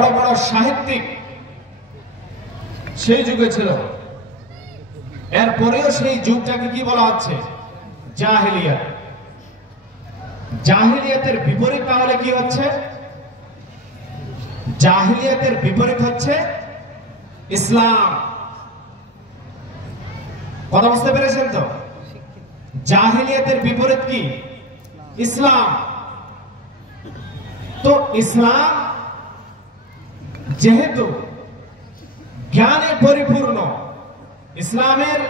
বড় বড় সাহিত্যিক সেই যুগে ছিল। এরপরেও সেই যুগটাকে কি বলা হচ্ছে? জাহেলিয়াত। জাহেলিয়াতের বিপরীত তাহলে কি হচ্ছে? জাহেলিয়াতের বিপরীত হচ্ছে ইসলাম। কথা বুঝতে পেরেছেন তো? জাহেলিয়াতের বিপরীত কি? ইসলাম। তো ইসলাম যেহেতু জ্ঞানে পরিপূর্ণ, ইসলামের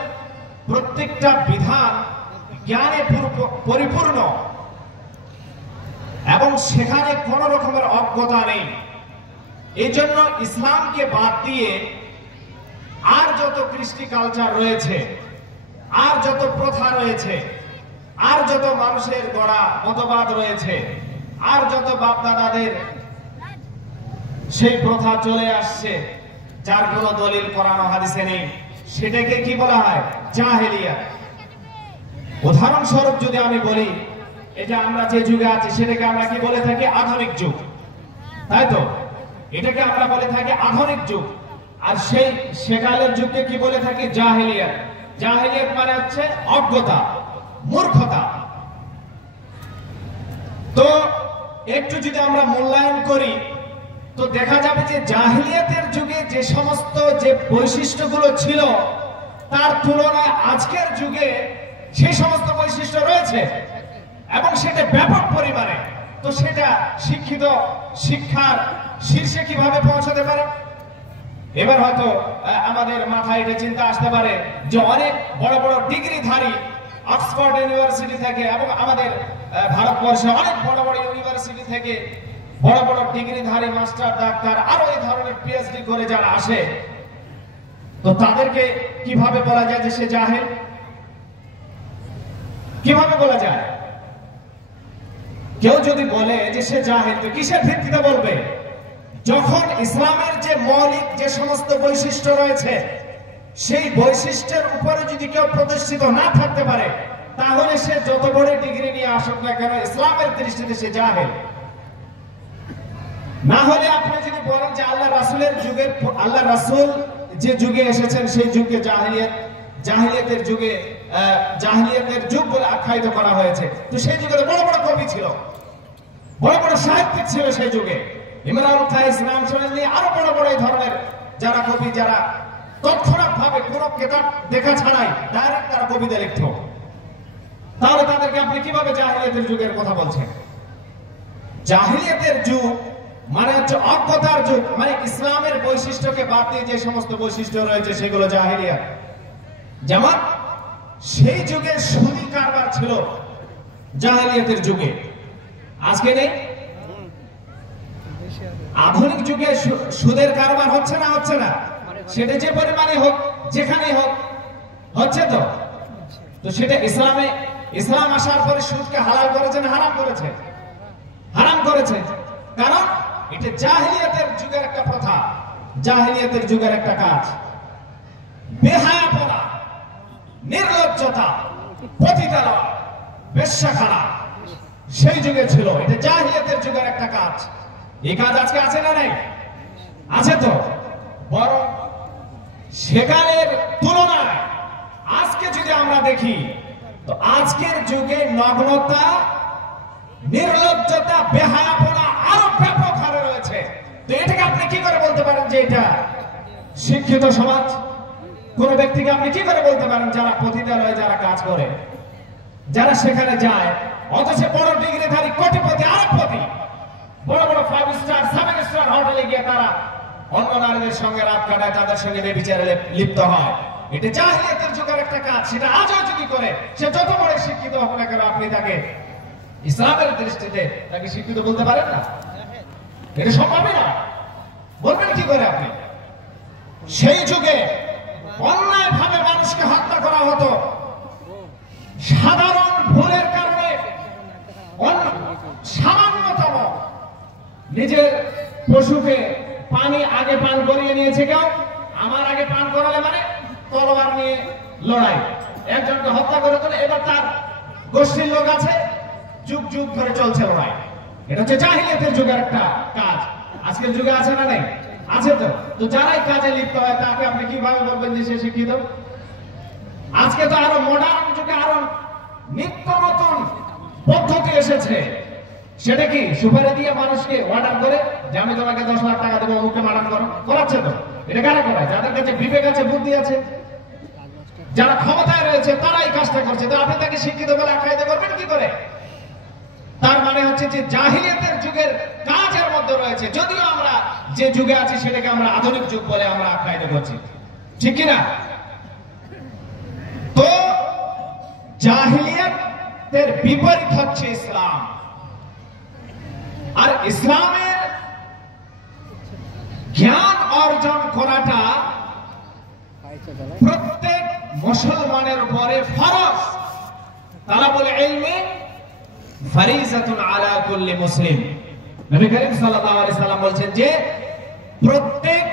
প্রত্যেকটা বিধান জ্ঞানে পরিপূর্ণ এবং সেখানে কোন রকমের অজ্ঞতা নেই, এই জন্য ইসলামকে বাদ দিয়ে আর যত কৃষ্টি কালচার রয়েছে, আর যত প্রথা রয়েছে, আর যত মানুষের গড়া মতবাদ রয়েছে, আর যত বাপদাদাদের সেই প্রথা চলে আসছে যার কোন দলিল কোরআন ও হাদিসে নেই, সেটাকে কি বলা হয়? জাহেলিয়াত। উদাহরণস্বরূপ যদি আমি বলি, এটা আমরা যে যুগে আছি সেটাকে আমরা কি বলে থাকি? আধুনিক যুগ, তাই তো? এটাকে আমরা বলে থাকি আধুনিক যুগ। আর সেই সেকালের যুগকে কি বলে থাকি? জাহেলিয়াত। জাহেলিয়াত মানে হচ্ছে অজ্ঞতা, মূর্খতা। তো একটু যদি আমরা মূল্যায়ন করি তো দেখা যাবে যে জাহেলিয়াতের যুগে যে সমস্ত যে বৈশিষ্ট্যগুলো ছিল তার তুলনায় আজকের যুগে সেই সমস্ত বৈশিষ্ট্য রয়েছে এবং সেটা ব্যাপক পরিমাণে। তো সেটা শিক্ষিত শিক্ষার শীর্ষে কিভাবে পৌঁছাতে পারে? এবার হয়তো আমাদের মাথায় এটা চিন্তা আসতে পারে যে অনেক বড় বড় ডিগ্রিধারী অক্সফোর্ড ইউনিভার্সিটি থেকে এবং আমাদের ভারতবর্ষে অনেক বড় বড় ইউনিভার্সিটি থেকে বড় বড় ডিগ্রিধারী মাস্টার, ডাক্তার, আরো এই ধরনের পিএইচডি করে যারা আসে, তো তাদেরকে কিভাবে বলা যায় যে সে জাহেল? কিভাবে বলা যায়? কেউ যদি বলে যে সে জাহেল, তো কিসের ভিত্তিতে বলবে? যখন ইসলামের যে মৌলিক যে সমস্ত বৈশিষ্ট্য রয়েছে সেই বৈশিষ্ট্যের উপরে যদি কেউ প্রতিষ্ঠিত না থাকতে পারে, তাহলে সে যত বড় ডিগ্রি নিয়ে আসুক না কেন, ইসলামের দৃষ্টিতে সে জাহেল। না হলে আপনি যদি বলেন যে আল্লাহ রাসূলের যুগে, আল্লাহ রাসূল যে যুগে এসেছেন সেই যুগে জাহেলিয়াতের যুগে জাহেলিয়াতের যুগ বলে আখ্যায়িত করা হয়েছে, তো সেই যুগে বড় বড় কবি ছিল, বড় বড় সাহিত্যিক ছিল সেই যুগে। ইমরান খাইস, ইসলাম নিয়ে আরো বড় বড় এই ধরনের যারা কবি, যারা তৎক্ষণাৎ ভাবে কোন কিতাব দেখা ছাড়াই ডাইরেক্ট তারা কবিতা লিখত, তাহলে তাদেরকে আপনি কিভাবে জাহেলিয়াতের যুগের কথা বলছেন? জাহেলিয়াতের যুগ মানে হচ্ছে অজ্ঞতার যুগ, মানে ইসলামের বৈশিষ্ট্যকে বাদ দিয়ে যে সমস্ত বৈশিষ্ট্য রয়েছে সেগুলো জাহেলিয়াত। যেমন সেই যুগে সুদী কারবার ছিল জাহেলিয়াতের যুগে, আজকে নেই। আধুনিক যুগে সুদের কারবার হচ্ছে না? হচ্ছে না। সেটা যে পরিমাণে হোক, যেখানেই হোক, হচ্ছে তো। তো সেটা ইসলাম আসার পরে সুদকে হালাল করেছে না হারাম করেছে? হারাম করেছে। কারণ এটা জাহেলিয়াতের যুগের একটা প্রথা, জাহেলিয়াতের যুগের একটা কাজ। বেহায়াপনা, নির্লজ্জতা, পতিতালয়, বেশ্যাখানা সেই যুগে ছিল। এটা জাহেলিয়াতের যুগের একটা কাজ। এই কাজ আজকে আছে না নাই? আছে তো। বরং সেকালের তুলনায় আজকে যদি আমরা দেখি, তো আজকের যুগে নগ্নতা, নির্লজ্জতা, বেহায়াপনা আরো ব্যাপক হারে রয়েছে। তো এটাকে আপনি কি করে বলতে পারেন যে এটা শিক্ষিত সমাজ? কোন ব্যক্তিকে আপনি কি করে বলতে পারেন যারা পতিতালয়ে যারা কাজ করে, যারা সেখানে যায়, অথচ বড় ডিগ্রিধারী কোটিপতি, আরবপতি, বড় বড় 5 স্টার 7 স্টার হোটেলে গিয়ে তারা অন্য নারীদের সঙ্গে রাত কাটায়, তাদের সঙ্গে ব্যভিচারে লিপ্ত হয়? এটা জাহেলিয়াতের যুগের একটা কাজ। সেটা আজও যদি করে, সে যত বড় শিক্ষিত হোক না কেন, আপনি তাকে ইসলামের দৃষ্টিতে তাকে শিক্ষিত বলতে পারেন না। এটা সম্ভবই না। বলবেন কি করে আপনি? সেই যুগে অন্যায় ভাবে মানুষকে হত্যা করা হতো, সাধারণ ভুলের কারণে। সামান্যতম নিজের পশুকে পানি আগে পান করিয়ে নিয়েছে কেউ, আমার আগে পান করালে মানে তলোয়ার নিয়ে লড়াই, একজনকে হত্যা করে তোলে। এবার তার গোষ্ঠীর লোক আছে, যুগ যুগ ধরে চলছে লড়াই। এটা হচ্ছে জাহেলিয়াতের যুগের একটা কাজ। আজকের যুগে আছে না নেই? আছে তো। তো যারাই কাজে লিপ্ত হয় তাকে আপনি কিভাবে বলবেন যে সে শিক্ষিত? আজকে তো আরো মডার্ন যুগে আরো নিত্য নতুন পদ্ধতি এসেছে। সেটা কি সুপারি দিয়ে মানুষকে অর্ডার করে যে আমি তোমাকে 10 লাখ টাকা দেবো, অমুককে মার্ডার করো, করাচ্ছে তো। এটা কারা করায়? যাদের কাছে বিবেক আছে, বুদ্ধি আছে, যারা ক্ষমতায় রয়েছে তারাই কাজটা করছে। তো আপনি তাকে শিক্ষিত বলে আখ্যায়িত করবেন কি করে? তার মানে হচ্ছে যে জাহিলিয়াতের যুগের কাজের মধ্যে রয়েছে, যদিও আমরা যে যুগে আছি সেটাকে আমরা আধুনিক যুগ বলে আমরা আখ্যায়িত করছি, ঠিক কিনা? তো জাহিলিয়াতের বিপরীত হচ্ছে ইসলাম। আর ইসলামের জ্ঞান অর্জন করাটা প্রত্যেক মুসলমানের উপরে ফরজ। তালাবুল ইলমি ফারিজাতুন আলা কুল্লি মুসলিম। নবী করিম সাল্লাল্লাহু আলাইহি সাল্লাম বলেছেন যে প্রত্যেক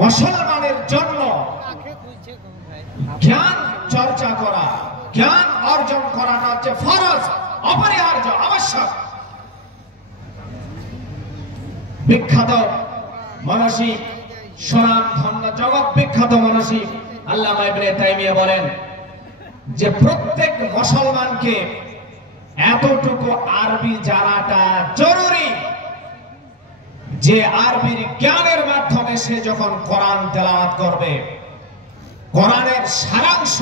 মুসলমানের জন্য জ্ঞান চর্চা করা, জ্ঞান অর্জন করাটা হচ্ছে ফরজ, অপরিহার্য, আবশ্যক। বিখ্যাত মনীষী, সুনাম ধন্য জগৎ বিখ্যাত মনীষী আল্লামা ইবনে তাইমিয়া বলেন যে প্রত্যেক মুসলমানকে এতটুকু আরবি জানাটা জরুরি যে আরবির জ্ঞানের মাধ্যমে সে যখন কোরআন তেলাওয়াত করবে, কোরআনের সারাংশ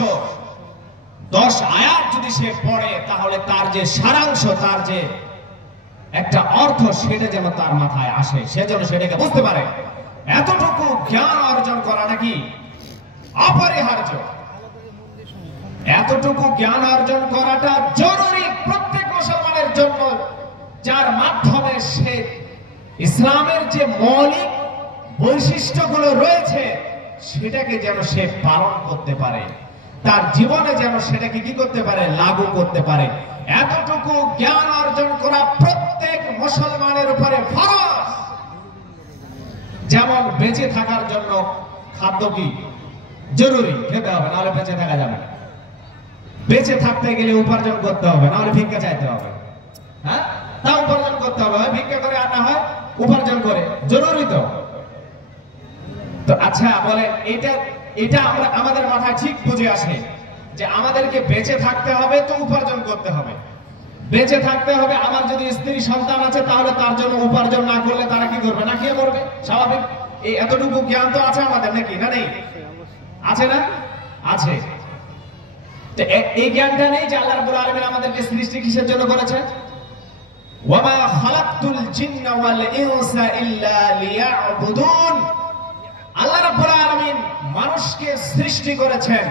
10 আয়াত যদি সে পড়ে, তাহলে তার যে সারাংশ, তার যে একটা অর্থ, সেটা যেন তার মাথায় আসে, সে যেন সেটাকে বুঝতে পারে। এতটুকু জ্ঞান অর্জন করা নাকি অপরিহার্য। এতটুকু জ্ঞান অর্জন করাটা জরুরি প্রত্যেক মুসলমানের জন্য, যার মাধ্যমে সে ইসলামের যে মৌলিক বৈশিষ্ট্যগুলো রয়েছে সেটাকে যেন সে পালন করতে পারে, তার জীবনে যেন সেটাকে কি করতে পারে, লাগু করতে পারে। এতটুকু জ্ঞান অর্জন করা প্রত্যেক মুসলমানের উপরে ফরজ। যেমন বেঁচে থাকার জন্য খাদ্য কি জরুরি, খেতে হবে, নাহলে বেঁচে থাকা যাবে না। বেঁচে থাকতে গেলে উপার্জন করতে হবে, নাহলে ভিক্ষা চাইতে হবে। হ্যাঁ, তা উপার্জন করতে হবে, ভিক্ষা করে আনা হয়, উপার্জন করে, জরুরি তো। তো আচ্ছা বলেন, এটা আমরা আমাদের মাথায় ঠিক বুঝে আসে যে আমাদেরকে বেঁচে থাকতে হবে তো উপার্জন করতে হবে, বেঁচে থাকতে হবে। আমার যদি স্ত্রী সন্তান আছে তাহলে তার জন্য উপার্জন না করলে তারা কি করবে, না খেয়ে মরবে, স্বাভাবিক। এই এতটুকু জ্ঞান তো আছে আমাদের, নাকি না নেই? আছে না? আছে। তো এই জ্ঞানটা নেই যে আল্লাহ রাব্বুল আলামিন আমাদেরকে সৃষ্টি কিসের জন্য করেছেন? ওয়ামা খালাকতুল জিন্না ওয়াল ইনসা ইল্লা লিয়াবুদুন। আল্লাহ রাব্বুল আলামিন মানুষকে সৃষ্টি করেছেন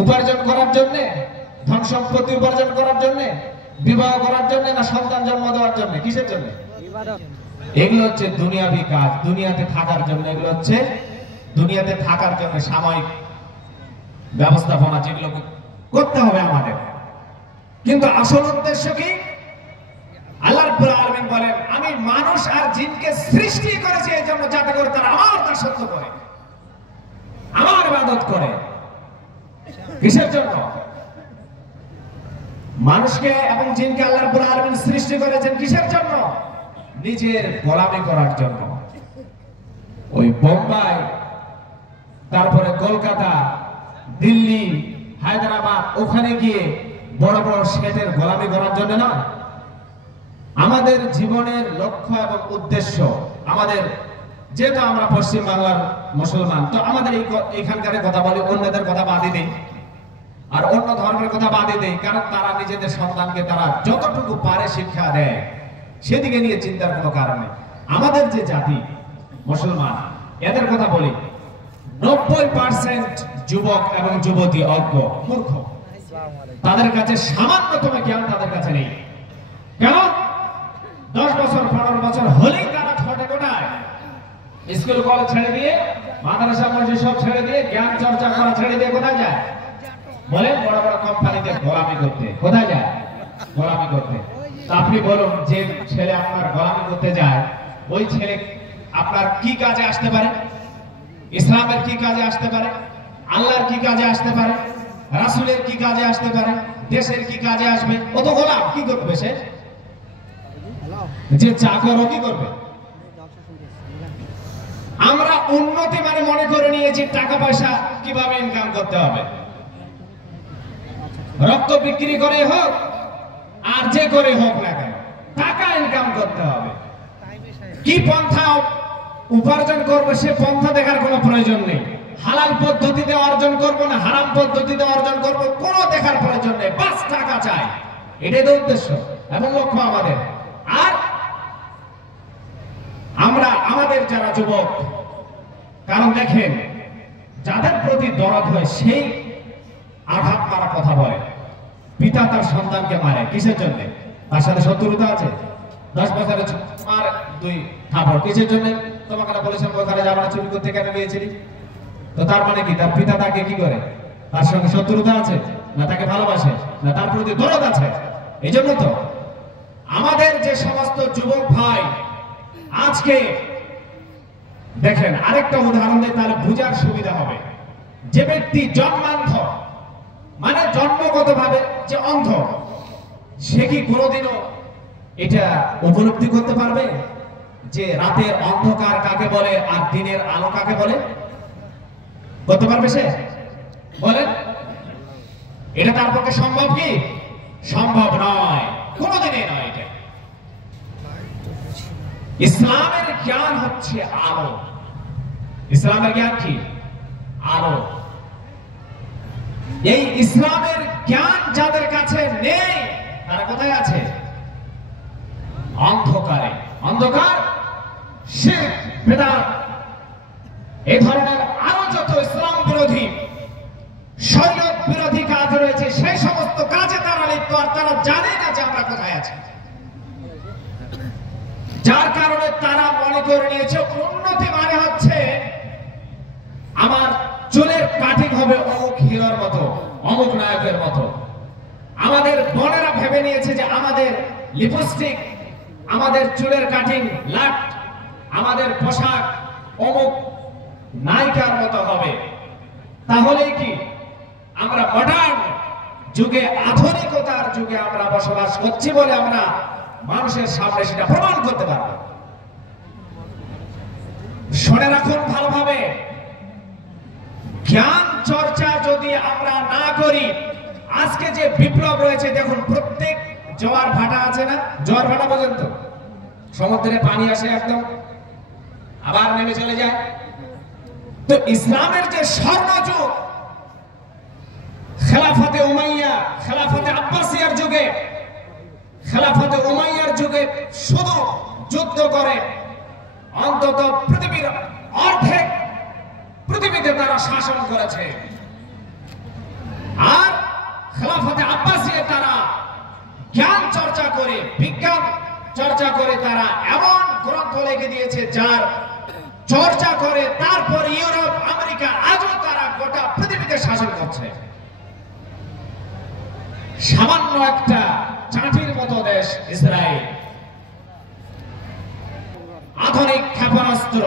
উপার্জন করার জন্য, ধন সম্পত্তি উপার্জন করার জন্য, বিবাহ করার জন্য, না সন্তান জন্ম দেওয়ার জন্য? কিসের জন্য? এগুলো হচ্ছে দুনিয়াবি কাজ, দুনিয়াতে থাকার জন্য। এগুলো হচ্ছে দুনিয়াতে থাকার জন্য সাময়িক ব্যবস্থাপনা, যেগুলো করতে হবে আমাদের। কিন্তু আসল উদ্দেশ্য কি? আল্লাহ রাব্বুল আলামিন বলেন আমি মানুষ আর জিনকে সৃষ্টি করেছি এই জন্য যাতে করে তারা আমার দাসত্ব করে, আমার ইবাদত করে। কিসের জন্য? মানুষকে এবং জিনকে আল্লাহ রাব্বুল আলামিন সৃষ্টি করেছেন কিসের জন্য? নিজের গোলামি করার জন্য। ওই বোম্বাই, তারপরে কলকাতা, দিল্লি, হায়দ্রাবাদ, ওখানে গিয়ে বড় বড় শেঠের গোলামি করার জন্য না। আমাদের জীবনের লক্ষ্য এবং উদ্দেশ্য, আমাদের যেহেতু আমরা পশ্চিম বাংলার মুসলমান, তো আমাদের এখানকার কথা বলি, অন্যদের কথা বাদই দেই আর অন্য ধর্মের কথা বাদই দেই, কারণ তারা নিজেদের সন্তানকে তারা যতটুকু পারে শিক্ষা দেয়, সেদিকে নিয়ে চিন্তার কোনো কারণ নেই। আমাদের যে জাতি মুসলমান, এদের কথা বলি, 90% যুবক এবং যুবতী অজ্ঞ, মূর্খ। তাদের কাছে সামান্যতম জ্ঞান তাদের কাছে নেই। কেন? 10 বছর 15 বছর হলেই তারা ছোটে কোটায় স্কুল কলেজ ছেড়ে দিয়ে, মাদ্রাসা মসজিদ সব ছেড়ে দিয়ে, জ্ঞান চর্চা করা ছেড়ে দিয়ে কোথায় যায়? বলে বড় বড় কোম্পানিতে গোলামি করতে। কোথায় যায়? গোলামি করতে। আপনি বলুন, যে ছেলে আপনার গোলামি করতে যায়, ওই ছেলে আপনার কি কাজে আসতে পারে? ইসলামের কি কাজে আসতে পারে? আল্লাহর কি কাজে আসতে পারে? রাসূলের কি কাজে আসতে পারে? দেশের কি কাজে আসবে? ও তো গোলাম, কি করবে সে? যে চাকর কি করবে? আমরা উন্নতি মানে মনে করে নিয়েছি টাকা পয়সা কিভাবে ইনকাম করতে হবে, রক্ত বিক্রি করে হোক আর যে করে হোক না কেন টাকা ইনকাম করতে হবে। কি পন্থা উপার্জন করবে সে পন্থা দেখার কোনো প্রয়োজন নেই। হালাল পদ্ধতিতে অর্জন করব না হারাম পদ্ধতিতে অর্জন করব কোনো দেখার প্রয়োজন নেই, বাস টাকা চাই, এটাই তো উদ্দেশ্য এবং লক্ষ্য আমাদের। আর আমরা আমাদের যারা যুবক, কারণ দেখেন যাদের প্রতি দরদ হয় সেই আঘাত মারা কথা বলে। পিতা তার সন্তানকে মারে কিসের জন্য? তার সাথে শত্রুতা আছে। 10 বছরের মার 2 থাপড় কিসের জন্য? তোমাকে না বলেছেন ওখানে যাবা না, চুরি করতে কেন গিয়েছিলি? তো তার মানে কি তার পিতা তাকে কি করে? তার সঙ্গে শত্রুতা আছে না তাকে ভালোবাসে না তার প্রতি দরদ আছে? এই জন্য তো আমাদের যে সমস্ত যুবক ভাই আজকে দেখেন, আরেকটা উদাহরণ দেয় তাহলে বোঝার সুবিধা হবে। যে ব্যক্তি জন্মান্ধ মানে জন্মগত ভাবে যে অন্ধ, সে কি কোনোদিনও এটা উপলব্ধি করতে পারবে যে রাতের অন্ধকার কাকে বলে আর দিনের আলো কাকে বলে? করতে পারবে সে? বলেন, এটা তার পক্ষে সম্ভব কি? সম্ভব নয়, কোনোদিনই নয়। এটা ইসলামের জ্ঞান হচ্ছে আলো। ইসলামের জ্ঞান কি? আলো। এই ইসলামের জ্ঞান যাদের কাছে নেই তারা কোথায় আছে? অন্ধকারে। অন্ধকার, শিরক, বিদআত, এই ধরনের আরো যত ইসলাম বিরোধী শরীয়ত বিরোধী কাজ রয়েছে সেই সমস্ত কাজে তারা লিপ্ত, আর তারা জানে না যে আমরা কোথায় আছি। যার কারণে তারা মনে করে নিয়েছে উন্নতি মানে হচ্ছে আমার চুলের কাটিং হবে অমুক হিরোর মতো, অমুক নায়কের মতো। আমাদের বোনেরা ভেবে নিয়েছে যে আমাদের লিপস্টিক, আমাদের চুলের কাটিং, লাট, আমাদের পোশাক অমুক নায়িকার মতো হবে। তাহলে কি আমরা মডার্ন যুগে, আধুনিকতার যুগে আমরা বসবাস করছি বলে আমরা মানুষের সামনে সেটা প্রমাণ করতে পারব? শুনে রাখুন ভালোভাবে, জ্ঞান চর্চা যদি আমরা না করি, আজকে যে বিপ্লব রয়েছে দেখুন, প্রত্যেক জোয়ার ভাটা আছে না, জোয়ার ভাটা পর্যন্ত সমুদ্রে পানি আসে একদম আবার নেমে চলে যায়। তো ইসলামের যে স্বর্ণযুগ খেলাফতে উমাইয়া, খেলাফতে আব্বাসিয়ার যুগে, খেলাফতে উমাইয়ার যুগে শুধু যুদ্ধ করে অন্তত পৃথিবীর অর্ধেক পৃথিবীতে তারা শাসন করেছে। আর খেলাফতে আব্বাসিয়া তারা জ্ঞান চর্চা করে, বিজ্ঞান চর্চা করে তারা এমন গ্রন্থ লিখে দিয়েছে যার চর্চা করে তারপর ইউরোপ, আমেরিকা আজও তারা গোটা পৃথিবীতে শাসন করছে। সামান্য একটা চাঁটির মতো দেশ ইসরায়েল, আধুনিক ক্ষেপণাস্ত্র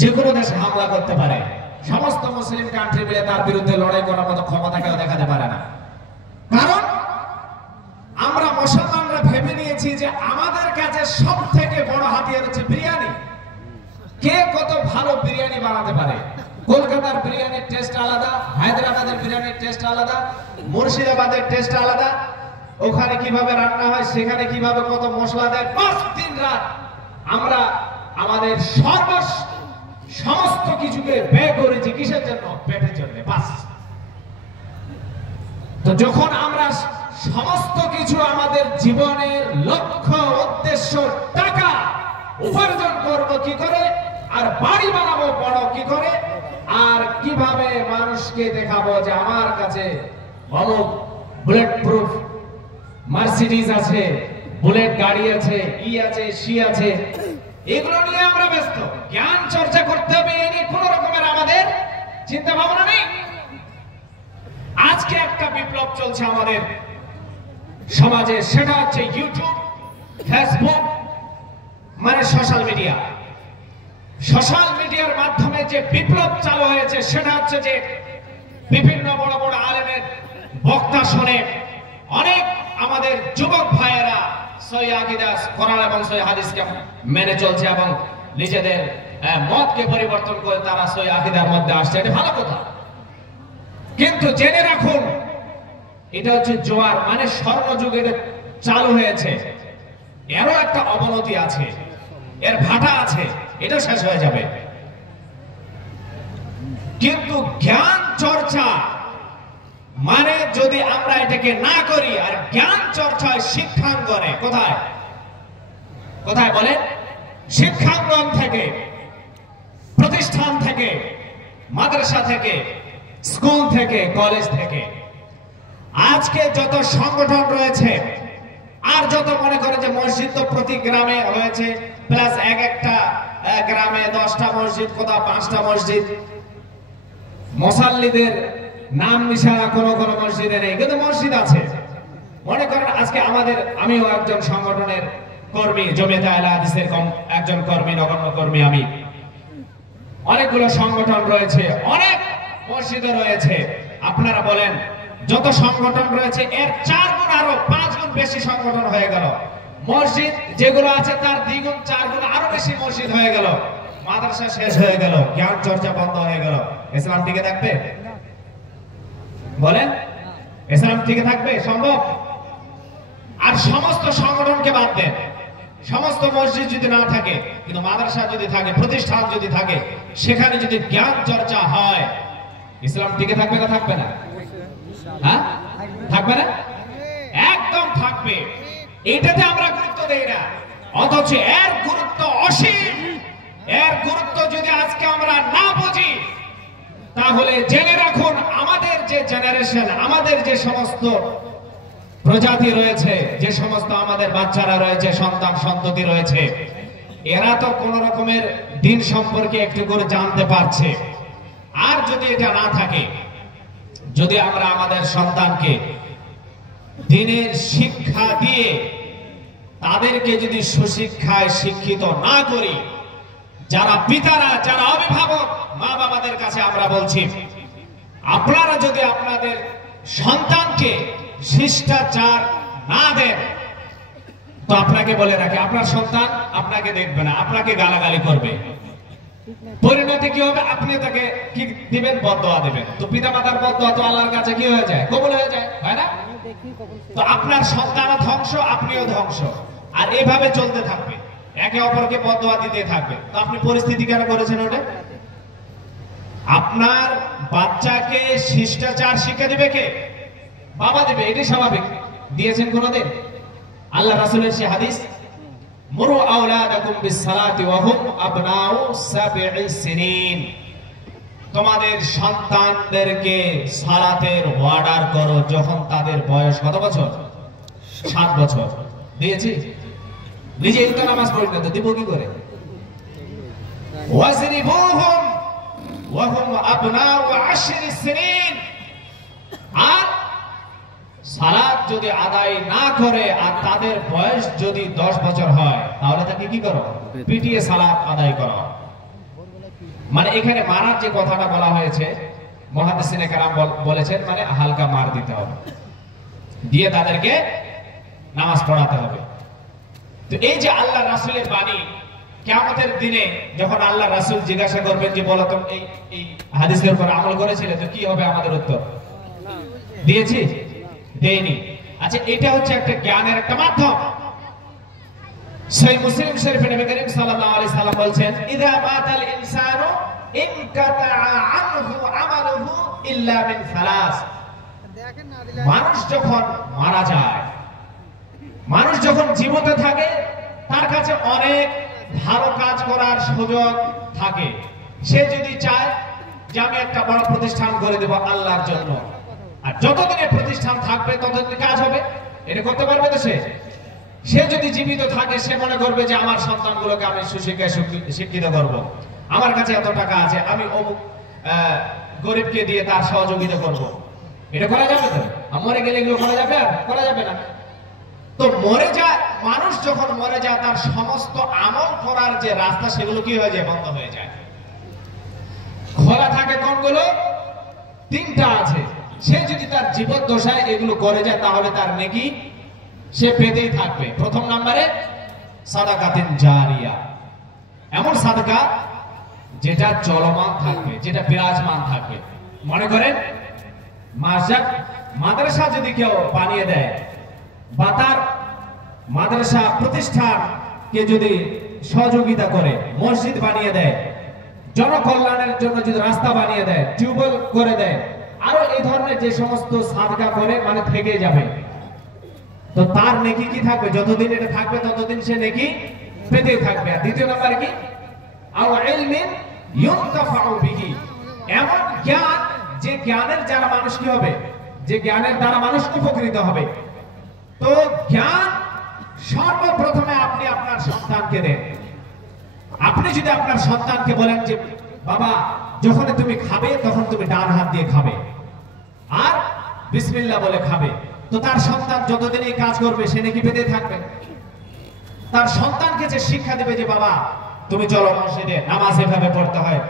যে কোনো দেশে হামলা করতে পারে। সমস্ত মুসলিম কান্ট্রি মিলে তার বিরুদ্ধে লড়াই করার মতো ক্ষমতা কেউ দেখাতে পারে না। কারণ আমরা মুসলমানরা ভেবে নিয়েছি যে আমাদের কাছে সব থেকে বড় হাতিয়ার হচ্ছে বিরিয়ানি। কে কত ভালো বিরিয়ানি বানাতে পারে। কলকাতার বিরিয়ানির টেস্ট আলাদা, হায়দ্রাবাদের বিরিয়ানির টেস্ট আলাদা, মুর্শিদাবাদের টেস্ট আলাদা। ওখানে কিভাবে রান্না হয়, সেখানে কিভাবে কত মশলা দেয়, 5 দিন রাত আমরা আমাদের সমস্ত কিছুকে ব্যয় করেছি কিসের জন্য? পেটের জন্য, বাস। তো যখন আমরা সমস্ত কিছু আমাদের জীবনের লক্ষ্য, উদ্দেশ্য টাকা উপার্জন করব কি করে, আর বাড়ি বানাবো বড় কি করে, আর কিভাবে মানুষকে দেখাবো যে আমার কাছে অমুক বুলেট প্রুফ মার্সিডিজ আছে, বুলেট গাড়ি আছে, ই আছে, সি আছে, এগুলো নিয়ে আমরা ব্যস্ত। জ্ঞান চর্চা করতে হবে, এই নিয়ে কোন রকমের আমাদের চিন্তা ভাবনা নেই। আজকে একটা বিপ্লব চলছে আমাদের সমাজে, সেটা হচ্ছে ইউটিউব, ফেসবুক, মানে সোশ্যাল মিডিয়া। সোশ্যাল মিডিয়ার মাধ্যমে যে বিপ্লব চালু হয়েছে সেটা হচ্ছে যে বিভিন্ন বড় বড় আলেমের বক্তা শুনে অনেক আমাদের যুবক ভাইয়েরা সহিহ আকীদা কোরআন এবং সহিহ হাদিসকে মেনে চলছে এবং নিজেদের মতকে পরিবর্তন করে তারা সহিহ আকীদার মধ্যে আসছে, এটা ভালো কথা। কিন্তু জেনে রাখুন এটা হচ্ছে জোয়ার, মানে স্বর্ণযুগ এটা চালু হয়েছে, এরও একটা অবনতি আছে, এর ভাটা আছে, এটা শেষ হয়ে যাবে। কিন্তু জ্ঞান চর্চা মানে যদি আমরা এটাকে না করি, আর জ্ঞান চর্চায় শিক্ষাঙ্গনে কোথায় কোথায় বলেন, শিক্ষাঙ্গন থেকে, প্রতিষ্ঠান থেকে, মাদ্রাসা থেকে, স্কুল থেকে, কলেজ থেকে, আজকে যত সংগঠন রয়েছে আর যত মনে করে যে মসজিদ তো প্রতি গ্রামে হয়েছে, প্লাস এক একটা গ্রামে 10টা মসজিদ, কোথাও 5টা মসজিদ, মুসাল্লিদের নাম নিশানা কোন কোন মসজিদে নেই, কিন্তু মসজিদ আছে। মনে করেন আজকে আমাদের, আমিও একজন সংগঠনের কর্মী, জমিয়তে আহলে হাদিসের একজন কর্মী, নগণ্য কর্মী আমি। অনেকগুলো সংগঠন রয়েছে, অনেক মসজিদও রয়েছে। আপনারা বলেন যত সংগঠন রয়েছে এর 4 গুণ আরো 5 গুণ বেশি সংগঠন হয়ে গেল। মসজিদ যেগুলো আছে তার 2 গুণ 4 গুণ আরো বেশি মসজিদ হয়ে গেল। মাদ্রাসা শেষ হয়ে গেল, জ্ঞান চর্চা বন্ধ হয়ে গেল। ইসলাম টিকে থাকবে? বলেন, ইসলাম টিকে থাকবে সম্ভব? আর সমস্ত সংগঠনকে বাদ দেন, সমস্ত মসজিদ যদি না থাকে, কিন্তু মাদ্রাসা যদি থাকে, প্রতিষ্ঠান যদি থাকে, সেখানে যদি জ্ঞান চর্চা হয়, ইসলাম টিকে থাকবে না থাকবে না? হ্যাঁ, থাকবে না? একদম থাকবে। এটাতে আমরা গুরুত্ব দেই না, অথচ এর গুরুত্ব অসীম। এর গুরুত্ব যদি আজকে আমরা না বুঝি, তাহলে জেনে রাখুন আমাদের যে জেনারেশন, আমাদের যে সমস্ত প্রজাতি রয়েছে, যে সমস্ত আমাদের বাচ্চারা রয়েছে, সন্তান সন্ততি রয়েছে, এরা তো কোন রকমের দিন সম্পর্কে একটু করে জানতে পারছে। আর যদি এটা না থাকে, যদি আমরা আমাদের সন্তানকে দিনের শিক্ষা দিয়ে তাদেরকে যদি সুশিক্ষায় শিক্ষিত না করি, যারা পিতারা, যারা অভিভাবক, মা বাবাদের কাছে আমরা বলছি, আপনারা যদি আপনাদের সন্তানকে শিষ্টাচার না দেন, তো আপনাকে বলে রাখি, আপনার সন্তান আপনাকে দেখবে না, আপনাকে গালাগালি করবে। পরিণতি কি হবে? আপনি তাকে কি দিবেন? বদদোয়া দিবেন। তো পিতা মাতার বদদোয়া তো আল্লাহর কাছে কি হয়ে যায়? কবুল হয়ে যায়, হয় না? তো আপনার সন্তানও ধ্বংস, আপনিও ধ্বংস। আর এভাবে চলতে থাকবে, একে অপরকে বদদোয়া দিতে থাকবে। তো আপনি পরিস্থিতি কেন করেছেন ওটা? আপনার বাচ্চাকে শিষ্টাচার শিক্ষা দিবে কে? বাবা দিবে, এটাই স্বাভাবিক। দিয়েছেন কোনদিন? আল্লাহ রাসূলের সে হাদিস, মুরু আওলাদাকুম বিসসালাতি ওয়া হুম আবনাউ 7 সিনিন, তোমাদের সন্তানদেরকে সালাতের অর্ডার করো যখন তাদের বয়স কত বছর? 7 বছর। দিয়েছি? নিজেই তো নামাজ পড়ি না, তো দিব কি করে? ওয়াজরিবুহুম ওয়া হুম আবনাউ 10 সিনিন, আর সালাত যদি আদায় না করে আর তাদের বয়স যদি 10 বছর হয়, তাহলে তাকে কি করো? পিটিয়ে সালাত আদায় করো। মানে এখানে মারার যে কথাটা বলা হয়েছে, মুহাদ্দিসিনে কেরাম বলেছেন, মানে হালকা মার দিতে হবে, দিয়ে তাদেরকে নামাজ পড়াতে হবে। তো এই যে আল্লাহ রাসূলের বাণী, কিয়ামতের দিনে যখন আল্লাহ রাসূল জিজ্ঞাসা করবেন যে বলো তো এই হাদিসের উপর আমল করেছিলে, তো কি হবে আমাদের উত্তর? দিয়েছি? দেয়নি। আচ্ছা, এটা হচ্ছে একটা জ্ঞানের একটা মাধ্যম। সহিহ মুসলিম শরীফে নবী করিম সাল্লাল্লাহু আলাইহি সাল্লাম বলেছেন, ইযা মাতাল ইনসানু ইনকাতা আনহু আমালুহু ইল্লা মিন সালাস। মানুষ যখন মারা যায়, মানুষ যখন জীবিত থাকে, তার কাছে অনেক ভালো কাজ করার সুযোগ থাকে। সে যদি চায় যে আমি একটা বড় প্রতিষ্ঠান করে দেব আল্লাহর জন্য, আর যতদিন প্রতিষ্ঠান থাকবে ততদিন কাজ হবে, এটা করতে পারবে তো সে যদি জীবিত থাকে, সে মনে করবে যে আমার সন্তানগুলোকে আমি সুশিক্ষায় শিক্ষিত করব, আমার কাছে এত টাকা আছে, আমি অমুক গরিবকে দিয়ে তার সহযোগিতা করব। এটা করা যাবে তো? মরে গেলে এগুলো করা যাবে? আর করা যাবে না। তো মরে যায় মানুষ, যখন মরে যায় তার সমস্ত আমল করার যে রাস্তা, সেগুলো কি হয়ে যায়? বন্ধ হয়ে যায়। খোলা থাকে কোনগুলো? 3টা আছে। সে যদি তার জীবদ্দশায় এগুলো করে যায়, তাহলে তার নেকি সে পেতেই থাকবে। প্রথম নম্বরে সাদাকাতিন জারিয়া, এমন সাদকা যেটা চলমান থাকবে, যেটা বিরাজমান থাকবে। মনে করেন মাদ্রাসা যদি কেউ বানিয়ে দেয় বা তার মাদ্রাসা প্রতিষ্ঠানকে যদি সহযোগিতা করে, মসজিদ বানিয়ে দেয়, জনকল্যাণের জন্য যদি রাস্তা বানিয়ে দেয়, টিউবওয়েল করে দেয়, আরো এই ধরনের যে সমস্ত সাদকা করে মানে থেকে যাবে, তো তার নেকি কি থাকবে? যতদিন এটা থাকবে ততদিন সে নেকি পেতেই থাকবে। আর দ্বিতীয় নাম্বার কি? আও ইলমিন ইউনতাফাউ বিহি, এমন জ্ঞান যে জ্ঞানের দ্বারা মানুষ কি হবে, যে জ্ঞানের দ্বারা মানুষ উপকৃত হবে। তো জ্ঞান সর্বপ্রথমে আপনি আপনার সন্তানকে দেন। আপনি যদি আপনার সন্তানকে বলেন যে বাবা যখন তুমি খাবে তখন তুমি ডান হাত দিয়ে খাবে আর বিসমিল্লাহ বলে খাবে, তো তার সন্তান যতদিন এই কাজ করবে সে নাকি পেতে থাকবে। তার সন্তানকে যে শিক্ষা দেবে যে বাবা তুমি চলো মসজিদে, নামাজ এভাবে পড়তে হয়,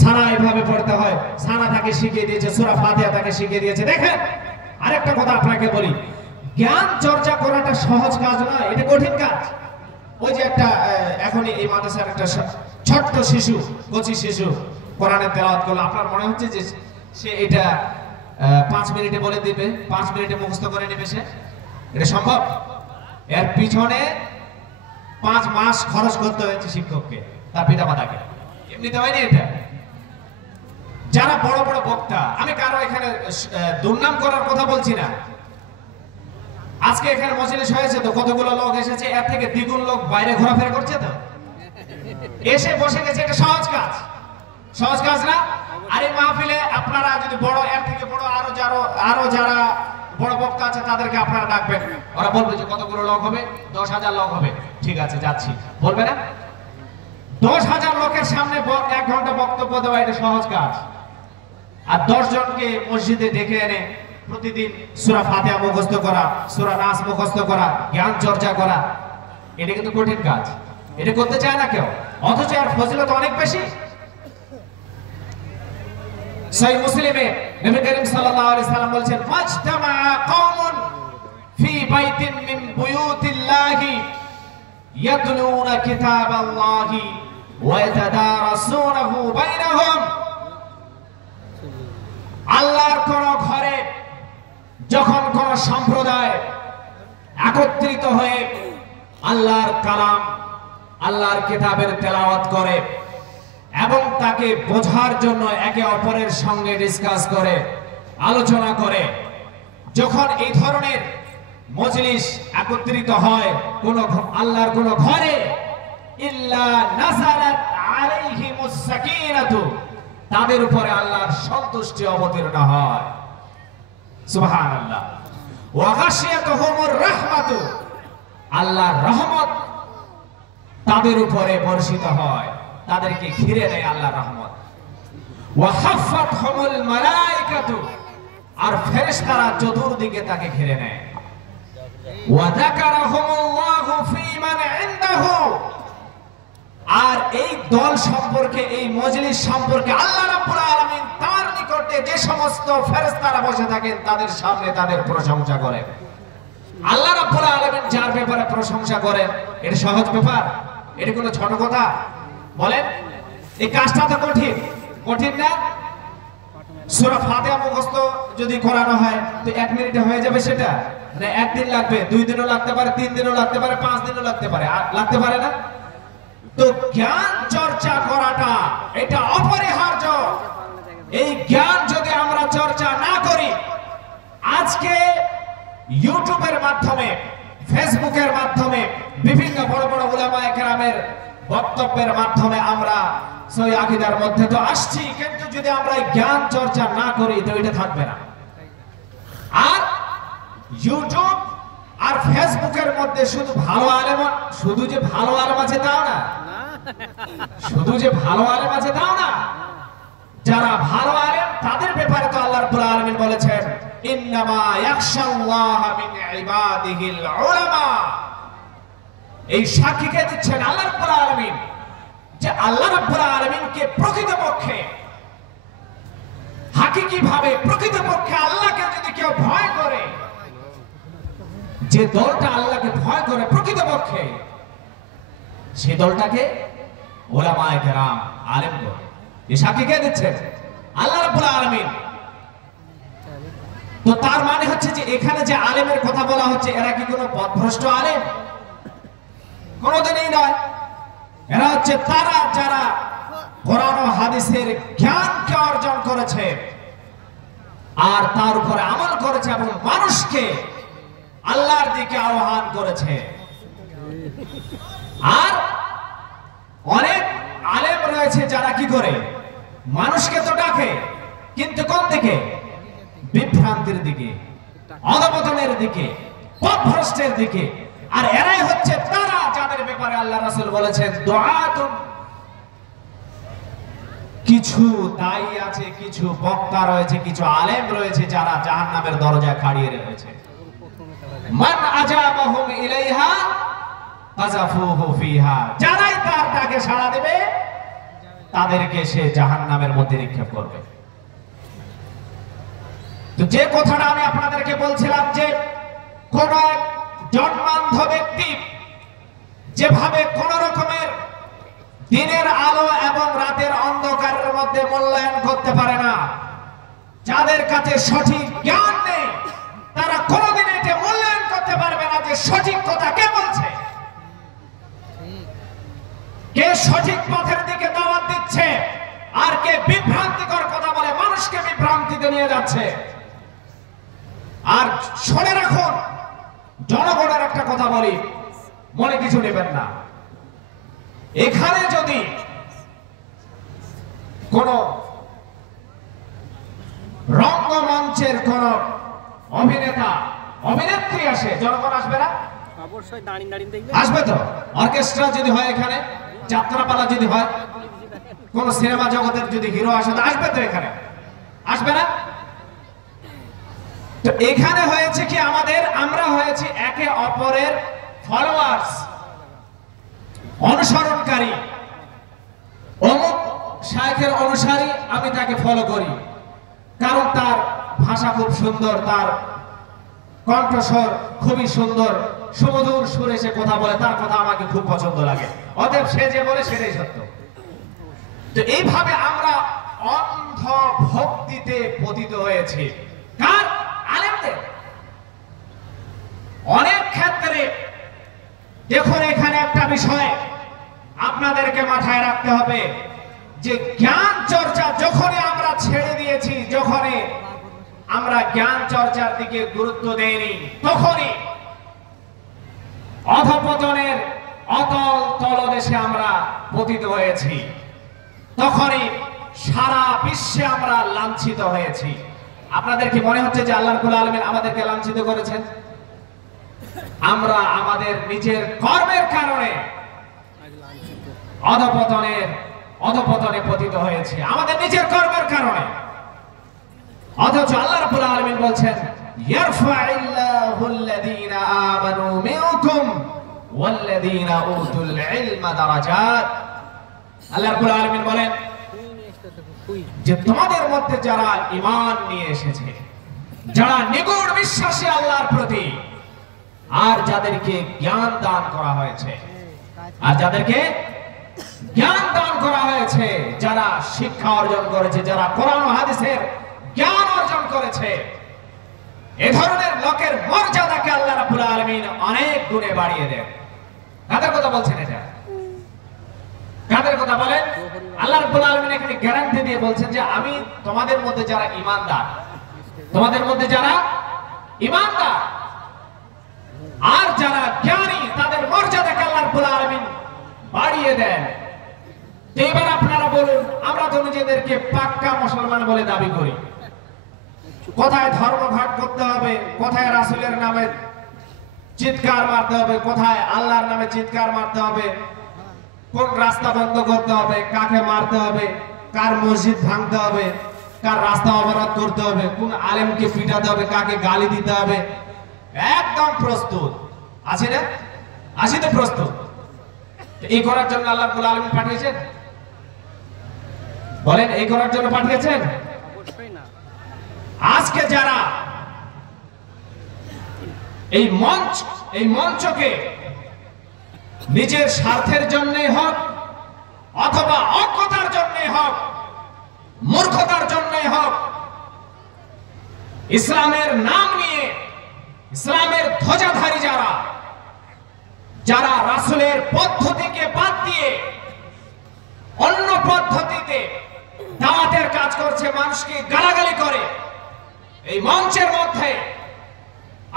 সানা এভাবে পড়তে হয়, সানা তাকে শিখিয়ে দিয়েছে, সূরা ফাতিহা তাকে শিখিয়ে দিয়েছে। দেখেন আরেকটা কথা আপনাকে বলি, জ্ঞান চর্চা করাটা সহজ কাজ নয়, এটা কঠিন কাজ। ওই যে একটা এখনই এই মাদ্রাসার একটা ছোট্ট শিশু, কচি শিশু কোরআনের তেলাওয়াত করলো, আপনার মনে হচ্ছে যে সে এটা 5 মিনিটে বলে দিবে, 5 মিনিটে মুখস্থ করে নেবে সে? এটা সম্ভব? এর পিছনে 5 মাস খরচ করতে হয়েছে শিক্ষককে, তার পিতামাতাকে, এমনিতে হয়নি এটা। যারা বড় বড় বক্তা, আমি কারো এখানে দুর্নাম করার কথা বলছি না, আজকে এখানে মজলিস হয়েছে তো কতগুলো লোক এসেছে, এর থেকে দ্বিগুণ লোক বাইরে ঘোরাফেরা করছে, তো এসে বসে গেছে। এটা সহজ কাজ, সহজ কাজ না? আর এই মাহফিলে আপনারা যদি বড়, এর থেকে বড় আরো যারা বড় বক্তা আছে তাদেরকে আপনারা ডাকবেন, ওরা বলবে যে কতগুলো লোক হবে, 10,000 লোক হবে, ঠিক আছে যাচ্ছি, বলবে না? 10,000 লোকের সামনে 1 ঘন্টা বক্তব্য দেওয়া এটা সহজ কাজ। আর 10 জনকে মসজিদে ডেকে এনে প্রতিদিন সূরা ফাতিহা মুখস্থ করা, সূরা নাস মুখস্থ করা, জ্ঞান চর্চা করা, এটা কিন্তু কঠিন কাজ। এটা করতে চায় না কেউ, অথচ এর ফজিলত অনেক বেশি। সহিহ মুসলিমে নবী করিম সাল্লাল্লাহু আলাইহি সাল্লাম বলেছেন, মাজতামা কওমুন ফি বাইতিন মিন বুয়ুতিল্লাহি ইয়াতলুনা কিতাবাল্লাহি ওয়া ইয়াতাদারাসুনাহু বাইনাহুম। আল্লাহর কোন ঘরে যখন কোন সম্প্রদায় একত্রিত হয়ে আল্লাহর কালাম, আল্লাহর কিতাবের তেলাওয়াত করে এবং তাকে বোঝার জন্য একে অপরের সঙ্গে ডিসকাস করে, আলোচনা করে, যখন এই ধরনের মজলিস একত্রিত হয় কোন আল্লাহর কোন ঘরে, ইল্লা নাযালাত আলাইহিমুস সাকিনাতু, তাদের উপরে আল্লাহর সন্তুষ্টি অবতীর্ণ হয়। সুবহানাল্লাহ। ওয়া গাশিয়াতুহুমুর রাহমাতু, আল্লাহর রহমত তাদের উপরে বর্ষিত হয়, তাদেরকে ঘিরে নেয় আল্লাহর রহমত। ওয়া হাফফাতহুমুল মালায়েকাতু, আর ফেরেশতারা চতুর্দিকে তাকে ঘিরে নেয়। ওয়া যাকারাহুমুল্লাহু ফী মান ইনদাহু, আর এই দল সম্পর্কে, এই মজলিস সম্পর্কে আল্লাহ রাব্বুল আলামিন তার নিকটে যে সমস্ত ফেরেশতারা বসে থাকেন তাদের সামনে তাদের প্রশংসা করেন। আল্লাহ রাব্বুল আলামিন যার ব্যাপারে প্রশংসা করেন, এটা সহজ ব্যাপার? এটা কোনো ছোট কথা? বলেন, এই কাজটা তো কঠিন, কঠিন না? সূরা ফাতিহা মুখস্থ যদি করানো হয় তো 1 মিনিটে হয়ে যাবে সেটা? না 1 দিন লাগবে, 2 দিনও লাগতে পারে, 3 দিনও লাগতে পারে, 5 দিনও লাগতে পারে, লাগতে পারে না? তো জ্ঞান চর্চা করাটা এটা অপরিহার্য। এই জ্ঞান যদি আমরা চর্চা না করি, আজকে ইউটিউবের মাধ্যমে, ফেসবুকের মাধ্যমে, বিভিন্ন বড় বড় উলামায়ে কেরামের বক্তব্যের মাধ্যমে আমরা সহি আকীদার মধ্যে তো আসছি, কিন্তু যদি আমরা জ্ঞান চর্চা না করি তো এটা থাকবে না। আর ইউটিউব আর ফেসবুকের মধ্যে শুধু ভালো আলেম, শুধু যে ভালো আলেম আছে তাও না, শুধু যে ভালো আলেম আছে তাও না, যারা ভালো আলেম তাদের ব্যাপারে তো আল্লাহ রাব্বুল আলামিন বলেছেন, ইন্নামা ইয়াখশাল্লাহা মিন ইবাদিহিল উলামা। এই সাক্ষীকে দিচ্ছেন আল্লাহ রাব্বুল আলামিন যে আল্লাহ রাব্বুল আলামিনকে প্রকৃতপক্ষে, হাকিকি ভাবে প্রকৃতপক্ষে আল্লাহকে যদি কেউ ভয় করে, যে দলটা আল্লাহকে ভয় করে প্রকৃতপক্ষে, সেই দলটাকে ওলামায়ে কেরাম, আলেমগণ। এই সাক্ষী কে দিচ্ছেন? আল্লাহ রাব্বুল আলামিন। তো তার মানে হচ্ছে যে এখানে যে আলেমের কথা বলা হচ্ছে, এরা কি কোনো পথভ্রষ্ট আলেম? কোনোদিনই নয়। এরা হচ্ছে তারা যারা কোরআন ও হাদিসের জ্ঞানকে অর্জন করেছে আর তার উপরে আমল করেছে এবং মানুষকে আল্লাহর দিকে আহ্বান করেছে। আর অনেক আলেম রয়েছে যারা কি করে, মানুষকে তো ডাকে, কিন্তু কোন দিকে? বিভ্রান্তির দিকে, অধপতনের দিকে, পথভ্রষ্টের দিকে। আর এরাই হচ্ছে তারা যাদের ব্যাপারে আল্লাহ রাসূল বলেছেন দুআতুন। কিছু দায়ী আছে, কিছু বক্তা রয়েছে, কিছু আলেম রয়েছে যারা জাহান্নামের দরজায় খাড়িয়ে রয়েছে। মান আজাবাহুম ইলাইহা ফাযাফুহু ফিহা, যারাই তার ডাকে সাড়া দেবে তাদেরকে সে জাহান্নামের মধ্যে নিক্ষেপ করবে। তো যে কথাটা আমি আপনাদেরকে বলছিলাম যে কোন এক জন্মান্ধ ব্যক্তি যেভাবে কোন রকমের দিনের আলো এবং রাতের অন্ধকারের মধ্যে মূল্যায়ন করতে পারে না, যাদের কাছে সঠিক জ্ঞান নেই তারা কোনোদিন এটা মূল্যায়ন করতে পারবে না যে সঠিক কথা কে বলছে, কে সঠিক পথের দিকে দাওয়াত দিচ্ছে আর কে বিভ্রান্তিকর কথা বলে মানুষকে বিভ্রান্তিতে নিয়ে যাচ্ছে। আর শুনে রাখুন, জনগণের একটা কথা বলি, মনে কিছু নেবেন না। এখানে যদি কোন রঙ্গমঞ্চের কোন অভিনেতা অভিনেত্রী আসে, জনগণ আসবে না? অবশ্যই দাঁড়িয়ে দাঁড়িয়ে দেখবে। আসবে তো। অর্কেস্ট্রা যদি হয়, এখানে যাত্রাপালা যদি হয়, কোন সিনেমা জগতের যদি হিরো আসে, আসবে তো, এখানে আসবে না? তো এখানে হয়েছে কি, আমরা হয়েছি একে অপরের ফলোয়ার্স, অনুসরণকারী। অমুক শায়খের অনুসারী, আমি তাকে ফলো করি কারণ তার ভাষা খুব সুন্দর, তার কণ্ঠস্বর খুবই সুন্দর, সুমধুর সুরে সে কথা বলে, তার কথা আমাকে খুব পছন্দ লাগে, অতএব সে যে বলে সেটাই সত্য। তো এইভাবে আমরা অন্ধ ভক্তিতে পতিত হয়েছি। কার? আলেমদের। অনেক ক্ষেত্রে দেখুন, এখানে একটা বিষয় আপনাদেরকে মাথায় রাখতে হবে যে জ্ঞান চর্চা যখনই আমরা ছেড়ে দিয়েছি, যখনই আমরা জ্ঞান চর্চার দিকে গুরুত্ব দেইনি, তখনই অধপতনের অতল তলদেশে আমরা পতিত হয়েছি, তখনই সারা বিশ্বে আমরা লাঞ্ছিত হয়েছি। আপনাদের কি মনে হচ্ছে যে আল্লাহ রাব্বুল আলামিন আমাদেরকে লাঞ্ছিত করেছেন? আমরা আমাদের নিজের কর্মের কারণে অধপতনে পতিত হয়েছে, আমাদের নিজের কর্মের কারণে। অথচ আল্লাহ রাব্বুল আলামিন বলছেন ইয়ারফাইল্লাহুল্লাযীনা আমানু মিনকুম ওয়াল্লাযীনা উতুল ইলমা দারাজাত। আল্লাহ রাব্বুল আলামিন বলেন যে তোমাদের মধ্যে যারা ঈমান নিয়ে এসেছে, যারা নিগুড় বিশ্বাসী আল্লাহর প্রতি, আর যাদেরকে জ্ঞান দান করা হয়েছে, যারা শিক্ষা অর্জন করেছে, যারা কোরআন ও হাদিসের জ্ঞান অর্জন করেছে, এ ধরনের লোকের মর্যাদাকে আল্লাহ রাব্বুল আলামিন অনেক গুণে বাড়িয়ে দেন। কাদের কথা বলছেন? এটা কাদের কথা বলেন? আল্লাহ রাব্বুল আলামিন এখানে গ্যারান্টি দিয়ে বলছেন যে আমি তোমাদের মধ্যে যারা ঈমানদার, আর যারা জ্ঞানী, তাদের মর্যাদাকে আল্লাহ রাব্বুল আলামিন বাড়িয়ে দেন। এবার আপনারা বলুন, আমরা তো নিজেদেরকে পাক্কা মুসলমান বলে দাবি করি, কোথায় ধর্মঘট করতে হবে, কোথায় রাসূলের নামে চিৎকার মারতে হবে, কোথায় আল্লাহর নামে চিৎকার মারতে হবে, কোন রাস্তা বন্ধ করতে হবে, কাকে মারতে হবে, কার মসজিদ ভাঙতে হবে, কার রাস্তা অবরোধ করতে হবে, কোন আলেমকে পিটাতে হবে, কাকে গালি দিতে হবে, একদম প্রস্তুত আছি না? আছি তো প্রস্তুত। এই করার জন্য আল্লাহ রাব্বুল আলামিন পাঠিয়েছেন? বলেন, এই করার জন্য পাঠিয়েছেন? অবশ্যই না। আজকে যারা এই মঞ্চকে নিজের স্বার্থের জন্যে হোক অথবা অজ্ঞতার জন্যে হোক, মূর্খতার জন্যে হোক, ইসলামের নাম নিয়ে, ইসলামের ধ্বজাধারী যারা রাসূলের পদ্ধতিকে বাদ দিয়ে অন্য পদ্ধতিতে দাওয়াতের কাজ করছে, মানুষকে গালাগালি করে, এই মঞ্চের মধ্যে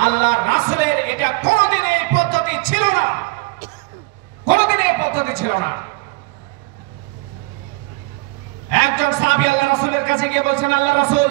আল্লাহর রাসূলের এটা কোনোদিন এই পদ্ধতি ছিল না, কোনোদিন এই পদ্ধতি ছিল না। একজন সাহাবী আল্লাহ রাসূলের কাছে গিয়ে বলছেন, আল্লাহ রাসূল